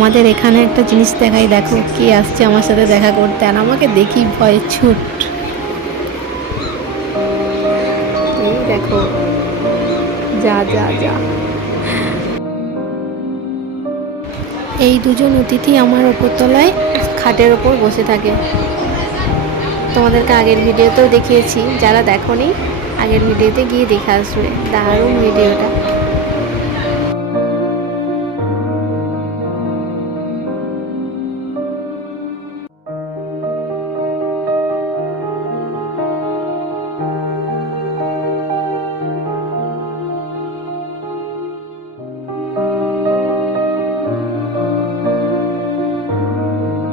তোমাদের এখানে একটা জিনিস দেখাই, দেখো কে আসছে আমার সাথে দেখা করতে, আর আমাকে দেখি ভয়ে ছুট। এই দেখো, যা যা যা। এই দুজন অতিথি আমার ওপরতলায় খাটের ওপর বসে থাকে। তোমাদেরকে আগের ভিডিওতেও দেখিয়েছি, যারা দেখোনি আগের ভিডিওতে গিয়ে দেখে আসবে, দারুণ ভিডিওটা।